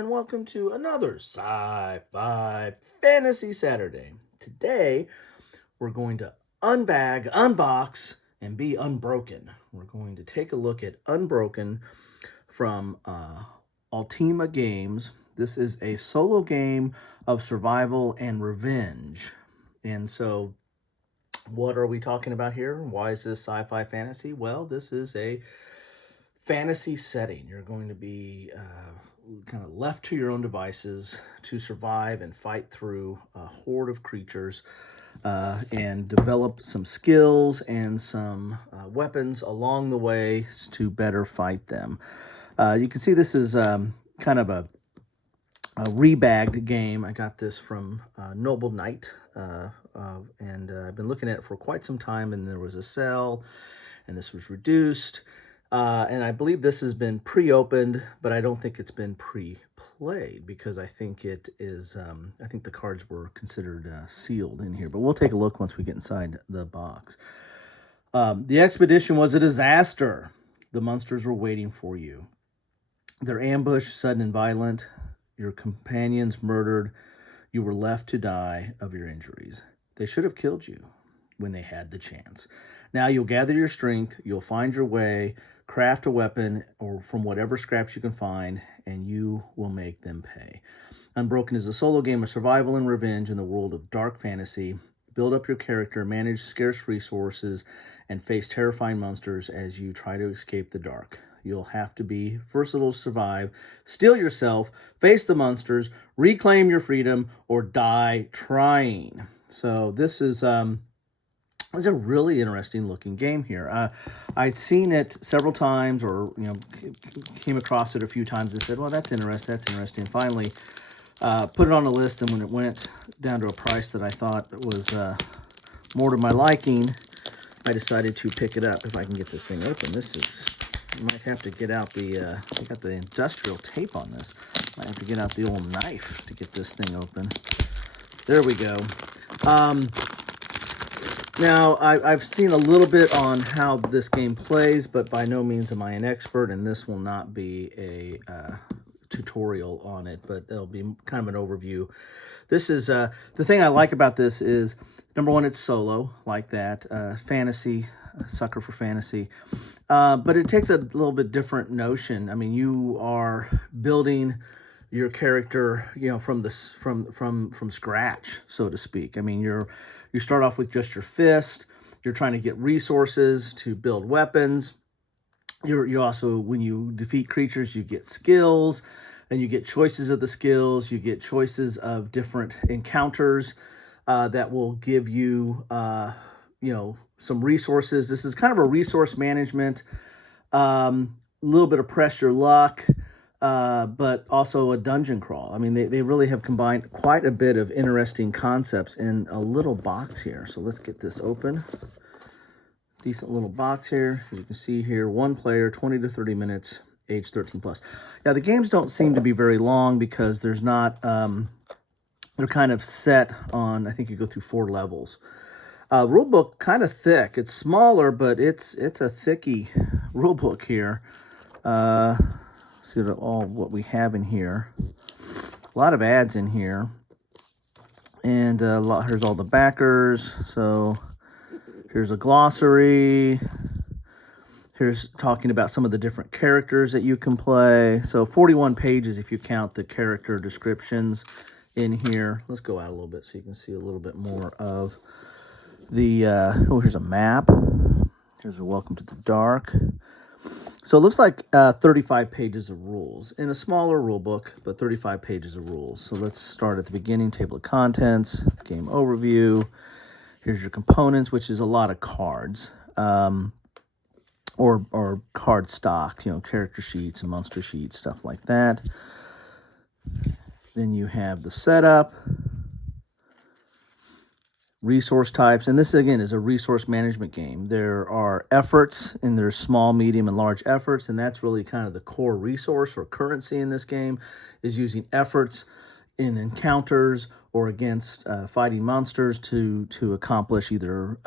and welcome to another Sci-Fi Fantasy Saturday. Today, we're going to unbag, unbox, and be unbroken. We're going to take a look at Unbroken from Altema Games. This is a solo game of survival and revenge. And so, what are we talking about here? Why is this sci-fi fantasy? Well, this is a fantasy setting. You're going to be kind of left to your own devices to survive and fight through a horde of creatures and develop some skills and some weapons along the way to better fight them. You can see this is kind of a rebagged game. I got this from Noble Knight, and I've been looking at it for quite some time, and there was a sale, and this was reduced. And I believe this has been pre-opened, but I don't think it's been pre-played because I think it is, I think the cards were considered sealed in here. But we'll take a look once we get inside the box. The expedition was a disaster. The monsters were waiting for you. Their ambush, sudden and violent. Your companions murdered. You were left to die of your injuries. They should have killed you when they had the chance. Now you'll gather your strength, you'll find your way, craft a weapon or from whatever scraps you can find, and you will make them pay. Unbroken is a solo game of survival and revenge in the world of dark fantasy. Build up your character, manage scarce resources, and face terrifying monsters as you try to escape the dark. You'll have to be versatile to survive, steel yourself, face the monsters, reclaim your freedom, or die trying. So this is it's a really interesting looking game here. I'd seen it several times, or came across it a few times and said, well, that's interesting. Finally, put it on a list, and when it went down to a price that I thought was more to my liking, I decided to pick it up. If I can get this thing open, I might have to get out I got the industrial tape on this. Might have to get out the old knife to get this thing open. There we go. Now, I've seen a little bit on how this game plays, but by no means am I an expert, and this will not be a tutorial on it, but it'll be kind of an overview. This is, the thing I like about this is, number one, it's solo, like that, fantasy, sucker for fantasy, but it takes a little bit different notion. I mean, you are building your character, from scratch, so to speak. I mean, you start off with just your fist. You're trying to get resources to build weapons. You also, when you defeat creatures, you get skills, and you get choices of the skills. You get choices of different encounters that will give you, some resources. This is kind of a resource management, little bit of press your luck, but also a dungeon crawl. I mean, they really have combined quite a bit of interesting concepts in a little box here. So let's get this open. Decent little box here. You can see here, one player, 20 to 30 minutes, age 13 plus. Now, the games don't seem to be very long because there's not, they're kind of set on, I think you go through 4 levels. Rule book kind of thick. It's smaller, but it's a thicky rule book here. See what we have in here. A lot of ads in here, and here's all the backers. So here's a glossary. Here's talking about some of the different characters that you can play. So 41 pages if you count the character descriptions in here. Let's go out a little bit so you can see a little bit more of the. Here's a map. Here's a welcome to the dark. So it looks like 35 pages of rules in a smaller rule book, but 35 pages of rules. So let's start at the beginning, table of contents, game overview. Here's your components, which is a lot of cards, or card stock, character sheets and monster sheets, stuff like that. Then you have the setup, resource types, and this again is a resource management game. There are efforts, and there's small, medium, and large efforts, and that's really kind of the core resource or currency in this game, is using efforts in encounters or against fighting monsters to accomplish either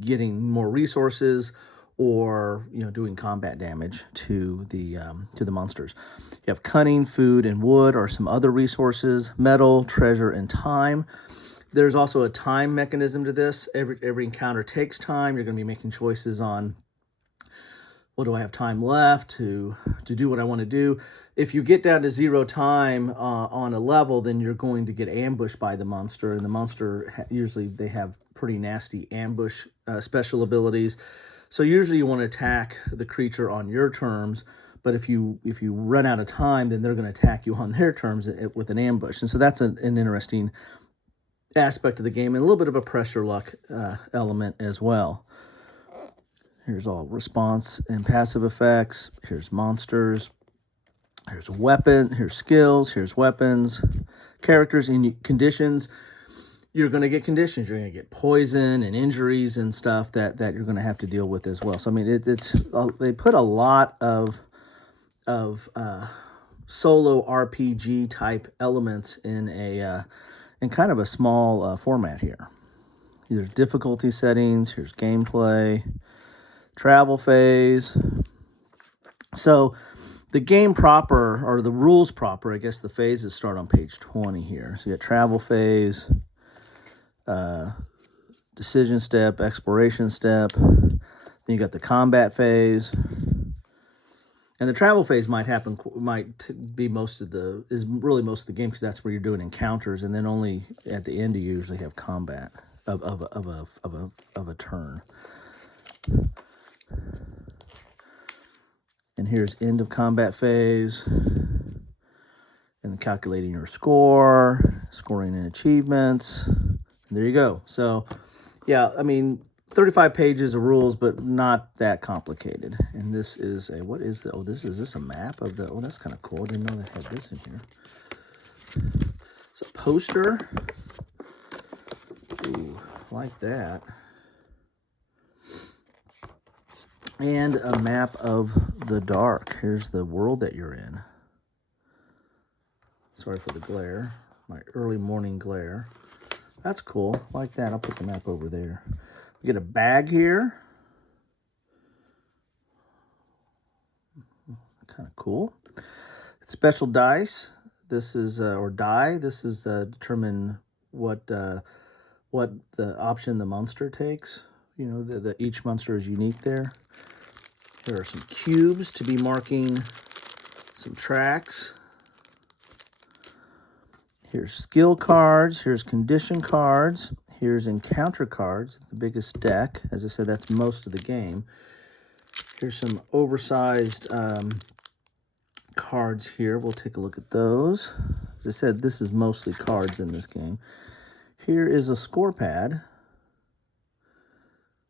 getting more resources or doing combat damage to the monsters. You have cunning, food, and wood, or some other resources, metal, treasure, and time. There's also a time mechanism to this. Every encounter takes time. You're going to be making choices on, what do I have time left to do what I want to do. If you get down to 0 time on a level, then you're going to get ambushed by the monster, and the monster usually they have pretty nasty ambush special abilities. So usually you want to attack the creature on your terms, but if you run out of time, then they're going to attack you on their terms with an ambush. And so that's an interesting aspect of the game, and a little bit of a pressure luck element as well. Here's all response and passive effects. Here's monsters. Here's here's skills, here's weapons, characters, and conditions. You're going to get conditions. You're going to get poison and injuries and stuff that you're going to have to deal with as well. So, I mean, they put a lot of solo RPG type elements in kind of a small format here. There's difficulty settings. Here's gameplay, travel phase. So the game proper, or the rules proper, I guess the phases start on page 20 here. So you got travel phase, decision step, exploration step. Then you got the combat phase. And the travel phase might be most of the game, because that's where you're doing encounters, and then only at the end you usually have combat of a turn. And here's end of combat phase, and then calculating your score, scoring and achievements. And there you go. So, yeah, I mean, 35 pages of rules, but not that complicated. And this is is this a map of the, that's kind of cool. I didn't know they had this in here. It's a poster. Ooh, like that. And a map of the dark. Here's the world that you're in. Sorry for the glare. My early morning glare. That's cool. Like that. I'll put the map over there. We get a bag here. Kind of cool. Special dice. This is or die. This is determine what the option the monster takes. Each monster is unique there. There are some cubes to be marking some tracks. Here's skill cards. Here's condition cards. Here's encounter cards, the biggest deck. As I said, that's most of the game. Here's some oversized cards here. We'll take a look at those. As I said, this is mostly cards in this game. Here is a score pad,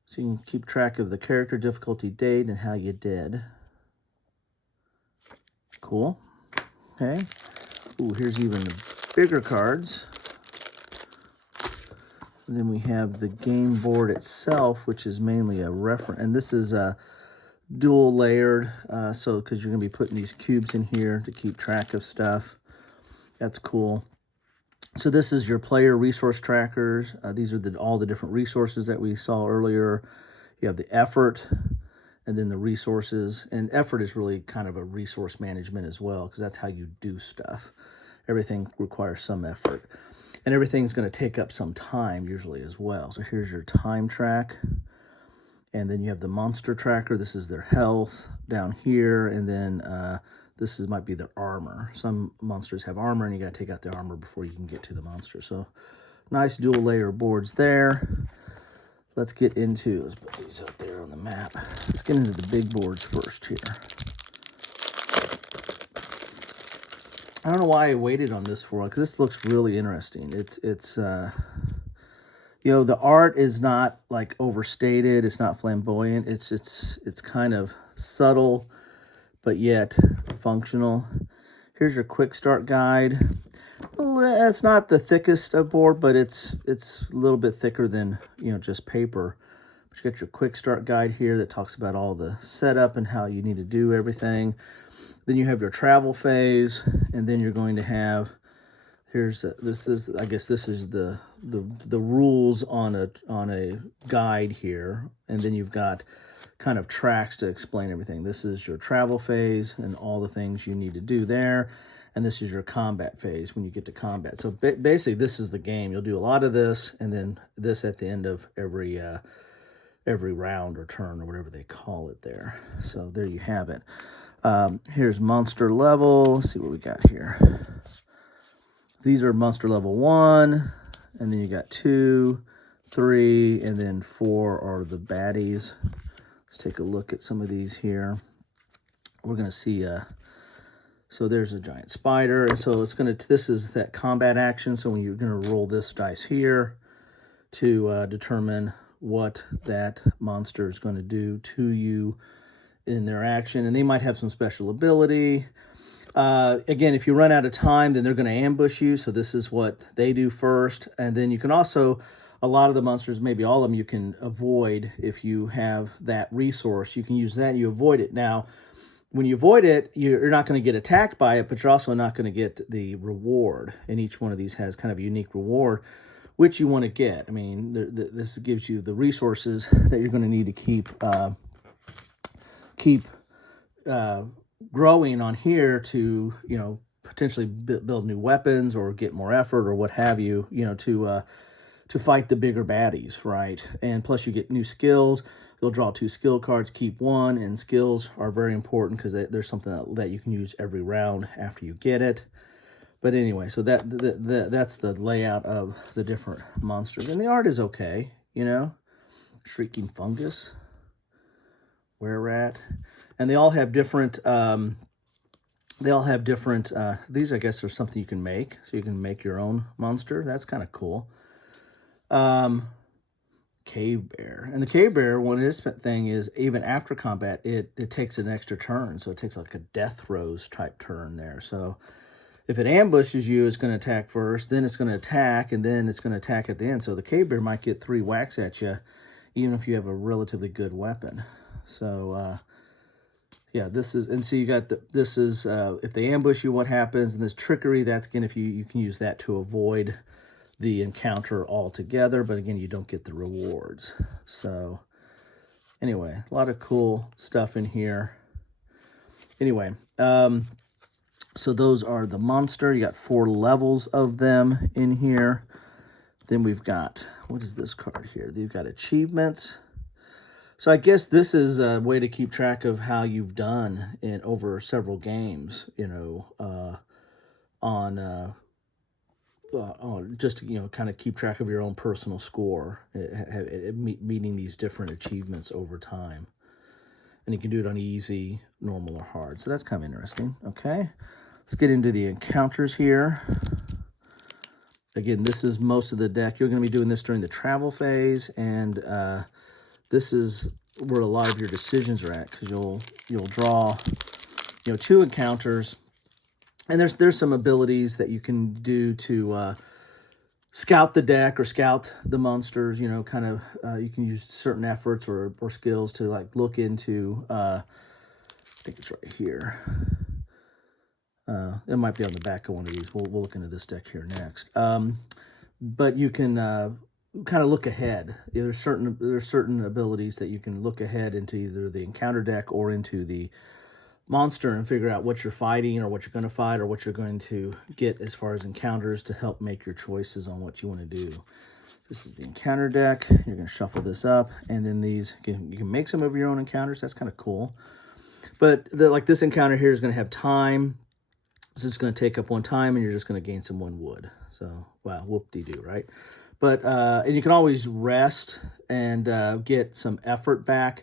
so you can keep track of the character, difficulty, date, and how you did. Cool. Okay. Ooh, here's even bigger cards. And then we have the game board itself, which is mainly a reference. And this is dual layered, so because you're going to be putting these cubes in here to keep track of stuff. That's cool. So this is your player resource trackers. These are all the different resources that we saw earlier. You have the effort, and then the resources. And effort is really kind of a resource management as well, because that's how you do stuff. Everything requires some effort. And everything's going to take up some time usually as well. So here's your time track. And then you have the monster tracker. This is their health down here. And then might be their armor. Some monsters have armor, and you got to take out the armor before you can get to the monster. So nice dual layer boards there. Let's put these up there on the map. Let's get into the big boards first here. I don't know why I waited on this for, because this looks really interesting. It's the art is not like overstated. It's not flamboyant. It's kind of subtle, but yet functional. Here's your quick start guide. It's not the thickest board, but it's a little bit thicker than just paper. But you got your quick start guide here that talks about all the setup and how you need to do everything. Then you have your travel phase, and then you're going to have, here's this is, I guess this is the rules on a guide here, and then you've got kind of tracks to explain everything. This is your travel phase and all the things you need to do there, and this is your combat phase when you get to combat. So basically, this is the game. You'll do a lot of this, and then this at the end of every round or turn or whatever they call it there. So there you have it. Here's monster level. Let's see what we got here. These are monster level 1, and then you got 2, 3, and then 4 are the baddies. Let's take a look at some of these here. We're going to see, so there's a giant spider, and so it's going to, this is that combat action, so when you're going to roll this dice here to determine what that monster is going to do to you in their action, and they might have some special ability. Again, if you run out of time, then they're going to ambush you, so this is what they do first. And then you can also, a lot of the monsters, maybe all of them, you can avoid if you have that resource. You can use that, you avoid it. Now, when you avoid it, you're not going to get attacked by it, but you're also not going to get the reward. And each one of these has kind of a unique reward, which you want to get. I mean, this gives you the resources that you're going to need to keep growing on here to, you know, potentially build new weapons or get more effort or what have you, you know, to fight the bigger baddies, right? And plus you get new skills. You'll draw 2 skill cards, keep 1, and skills are very important because there's something that you can use every round after you get it. But anyway, so that's the layout of the different monsters. And the art is okay, you know. Shrieking fungus, were-rat. And they all have different, these I guess are something you can make. So you can make your own monster. That's kind of cool. Cave bear. And the cave bear, one of his thing is, even after combat, it takes an extra turn. So it takes like a death throes type turn there. So if it ambushes you, it's going to attack first, then it's going to attack, and then it's going to attack at the end. So the cave bear might get 3 whacks at you, even if you have a relatively good weapon. So, yeah, this is, and so you got this is, if they ambush you, what happens? And this trickery, that's, again, if you can use that to avoid the encounter altogether, but again, you don't get the rewards. So, anyway, a lot of cool stuff in here. Anyway, so those are the monster. You got 4 levels of them in here. Then we've got, what is this card here? You've got achievements. So I guess this is a way to keep track of how you've done in over several games, you know, just to, you know, kind of keep track of your own personal score, meeting these different achievements over time. And you can do it on easy, normal, or hard. So that's kind of interesting. Okay, let's get into the encounters here. Again, this is most of the deck. You're going to be doing this during the travel phase, and this is where a lot of your decisions are at, because you'll draw, you know, 2 encounters, and there's some abilities that you can do to scout the deck or scout the monsters. You know, kind of you can use certain efforts or skills to like look into. I think it's right here. It might be on the back of one of these. We'll look into this deck here next. But you can kind of look ahead. There's certain abilities that you can look ahead into either the encounter deck or into the monster and figure out what you're fighting or what you're going to fight or what you're going to get as far as encounters to help make your choices on what you want to do. This is the encounter deck. You're going to shuffle this up, and then these you can make some of your own encounters. That's kind of cool. But like this encounter here is going to have time. This is going to take up 1 time, and you're just going to gain some 1 wood. So, wow, whoop-de-doo, right? But, and you can always rest and get some effort back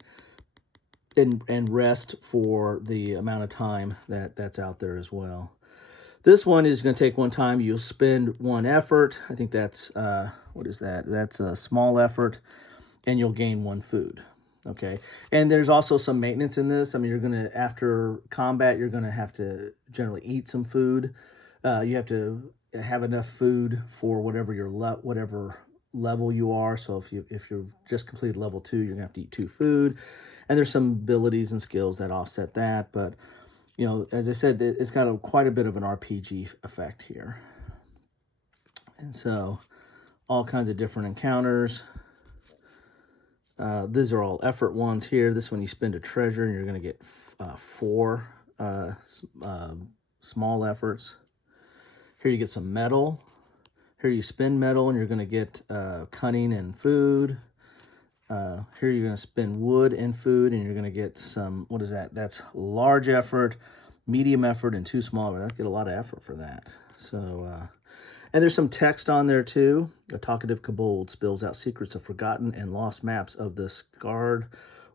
and rest for the amount of time that's out there as well. This one is going to take 1 time. You'll spend 1 effort. I think that's, what is that? That's a small effort, and you'll gain 1 food. Okay, and there's also some maintenance in this. I mean, you're going to, after combat, you're going to have to generally eat some food. You have to have enough food for whatever your whatever level you are. So if you're just completed level 2, you're going to have to eat 2 food. And there's some abilities and skills that offset that. But, you know, as I said, it's got quite a bit of an RPG effect here. And so all kinds of different encounters. These are all effort ones here. This one you spend a treasure and you're going to get 4 small efforts. Here you get some metal. Here you spend metal and you're going to get cunning and food. Here you're going to spend wood and food and you're going to get some, what is that? That's large effort, medium effort, and 2 small. I get a lot of effort for that. So, and there's some text on there too. A talkative kobold spills out secrets of forgotten and lost maps of the scarred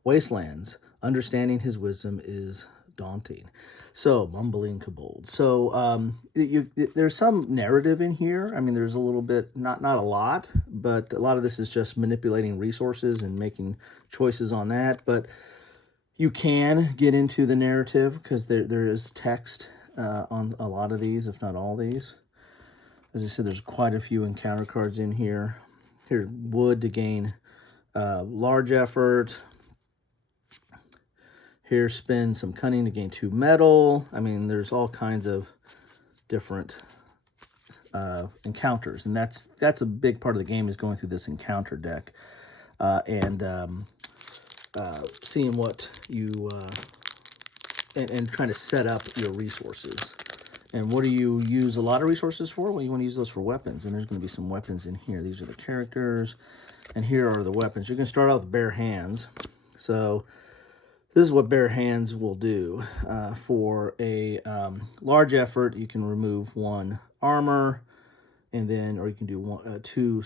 wastelands. Understanding his wisdom is daunting. So, mumbling kobold. So, there's some narrative in here. I mean, there's a little bit, not a lot, but a lot of this is just manipulating resources and making choices on that. But you can get into the narrative because there is text on a lot of these, if not all these. As I said, there's quite a few encounter cards in here. Here's wood to gain large effort. Here, spend some cunning to gain 2 metal. I mean, there's all kinds of different encounters, and that's a big part of the game, is going through this encounter deck and seeing what you and trying to set up your resources. And what do you use a lot of resources for? Well, you want to use those for weapons, and there's going to be some weapons in here. These are the characters, and here are the weapons. You're going to start out with bare hands. So this is what bare hands will do. For a large effort, you can remove 1 armor, and then, or you can do 2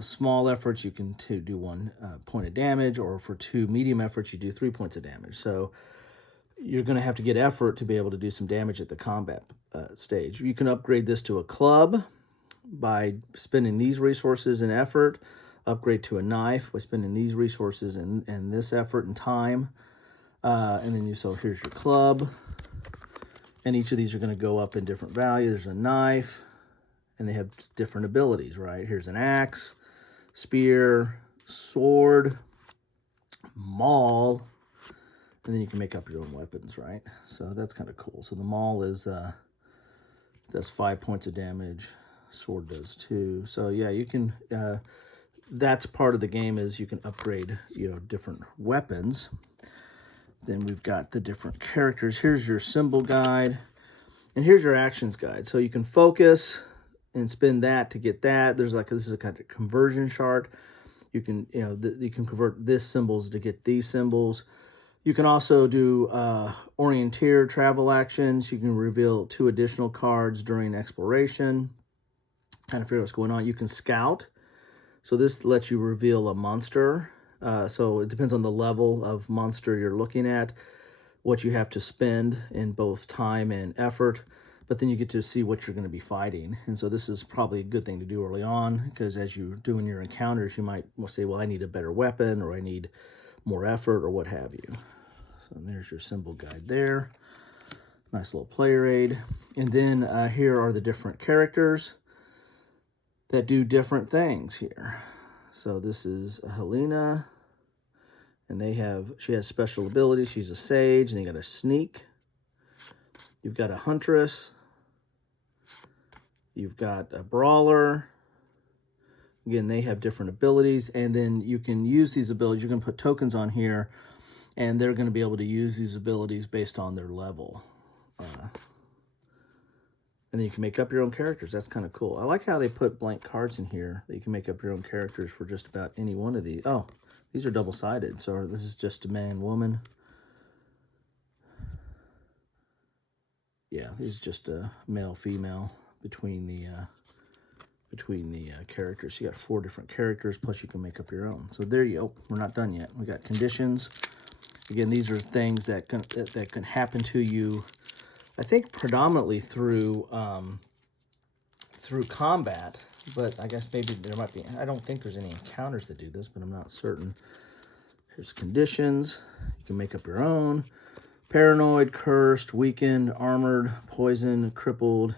small efforts. You can do 1 point of damage, or for 2 medium efforts, you do 3 points of damage. So you're going to have to get effort to be able to do some damage at the combat stage. You can upgrade this to a club by spending these resources and effort. Upgrade to a knife by spending these resources and this effort and time. And then so here's your club. And each of these are going to go up in different values. There's a knife, and they have different abilities, right? Here's an axe, spear, sword, maul, and then you can make up your own weapons, right? So that's kind of cool. So the maul does 5 points of damage. Sword does 2. So yeah, you can. That's part of the game, is you can upgrade, different weapons. Then we've got the different characters. Here's your symbol guide, and here's your actions guide. So you can focus and spend that to get that. This is a kind of conversion chart. You can you can convert this symbols to get these symbols. You can also do orienteer travel actions. You can reveal 2 additional cards during exploration. Kind of figure out what's going on. You can scout. So this lets you reveal a monster. So it depends on the level of monster you're looking at, what you have to spend in both time and effort. But then you get to see what you're going to be fighting. And so this is probably a good thing to do early on, because as you're doing your encounters, you might say, well, I need a better weapon, or I need more effort, or what have you. So there's your symbol guide there. Nice little player aid. And then here are the different characters that do different things here. So this is Helena, and she has special abilities. She's a sage, and they got a sneak. You've got a huntress. You've got a brawler. Again, they have different abilities, and then you can use these abilities. You can put tokens on here, and they're going to be able to use these abilities based on their level. And then you can make up your own characters. That's kind of cool. I like how they put blank cards in here that you can make up your own characters for just about any one of these. Oh, these are double-sided. So this is just a man, woman. Yeah, this is just a male, female between the characters. So you got 4 different characters, plus you can make up your own. So there you go. We're not done yet. We got conditions. Again, these are things that can happen to you, I think predominantly through combat, but I guess maybe there might be, I don't think there's any encounters that do this, but I'm not certain. Here's conditions. You can make up your own. Paranoid, cursed, weakened, armored, poisoned, crippled,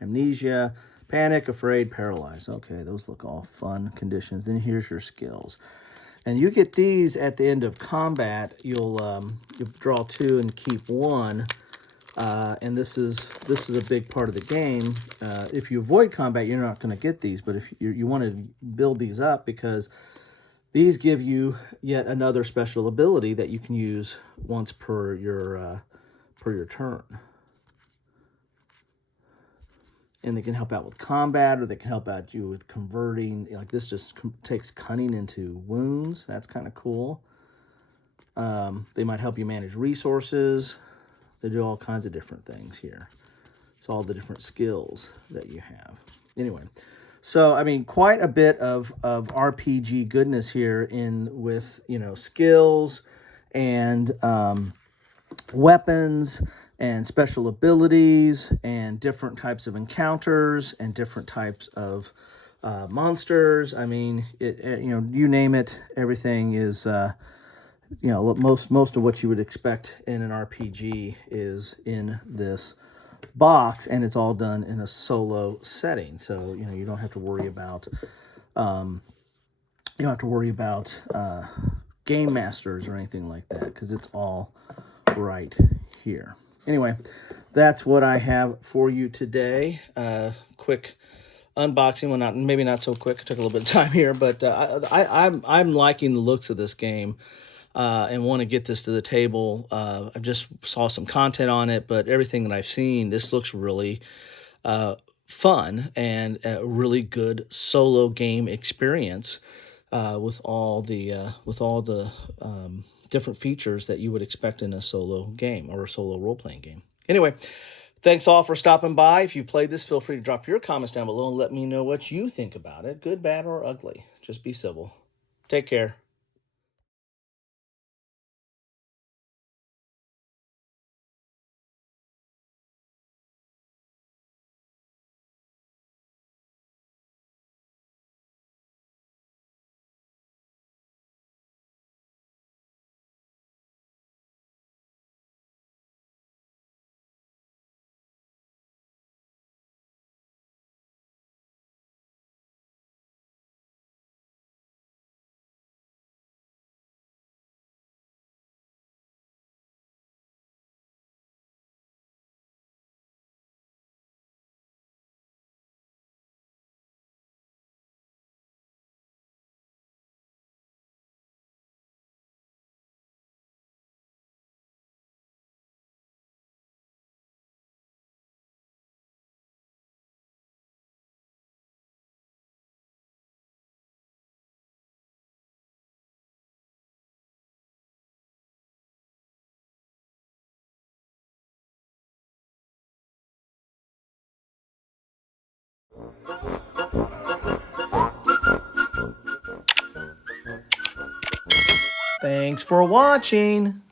amnesia, panic, afraid, paralyzed. Okay, those look all fun conditions. Then here's your skills. And you get these at the end of combat. You'll draw 2 and keep 1. And this is a big part of the game. If you avoid combat, you're not going to get these, but if you want to build these up, because these give you yet another special ability that you can use once per your turn. And they can help out with combat, or they can help out you with converting. Like this just takes cunning into wounds. That's kind of cool. They might help you manage resources. They do all kinds of different things here. It's all the different skills that you have. Anyway, so I mean, quite a bit of RPG goodness here with skills and weapons and special abilities and different types of encounters and different types of monsters. I mean, you name it, everything is. Most of what you would expect in an RPG is in this box, and it's all done in a solo setting. So you don't have to worry about game masters or anything like that, because it's all right here. Anyway, that's what I have for you today. Quick unboxing. Well, maybe not so quick. It took a little bit of time here, but I'm liking the looks of this game. And want to get this to the table. I just saw some content on it, but everything that I've seen, this looks really fun and a really good solo game experience with all the different features that you would expect in a solo game or a solo role-playing game. Anyway, thanks all for stopping by. If you played this, feel free to drop your comments down below and let me know what you think about it, good, bad, or ugly. Just be civil. Take care. Thanks for watching.